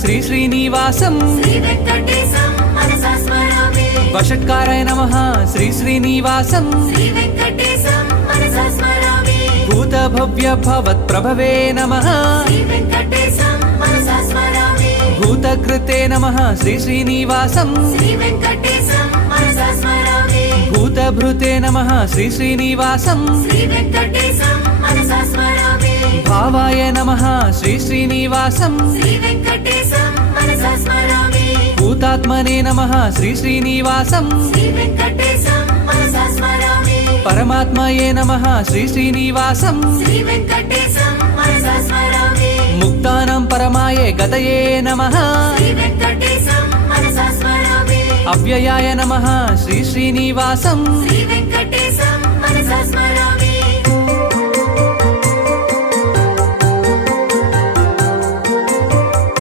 శ్రీ శ్రీనివాసం శ్రీ వెంకటేశం మనసా స్మరామి వషట్కారాయ నమః శ్రీ శ్రీనివాసం శ్రీ వెంకటేశం మనసా స్మరామి భూత భవ్య భవత్ ప్రభవే నమః శ్రీ వెంకటేశం మనసా స్మరామి భూతకృతే నమః శ్రీ శ్రీనివాసం శ్రీ వెంకటేశం మనసా స్మరామి భూతభృతే నమః శ్రీ శ్రీనివాసం శ్రీ వెంకటేశం మనసా స్మరామి భావాయ నమః శ్రీ శ్రీనివాసం శ్రీ వెంకటేశం మనసా స్మరామి భూతాత్మనే నమః శ్రీ శ్రీనివాసం శ్రీ వెంకటేశం మనసా స్మరామి పరమాత్మయే నమః శ్రీ శ్రీనివాసం శ్రీ వెంకటేశం మనసా స్మరామి ముక్తానం పరమాయే గతయే నమః శ్రీ వెంకటేశం మనసా స్మరామి అవ్యయాయ నమః శ్రీ శ్రీనివాసం శ్రీ వెంకటేశం మనసా స్మరామి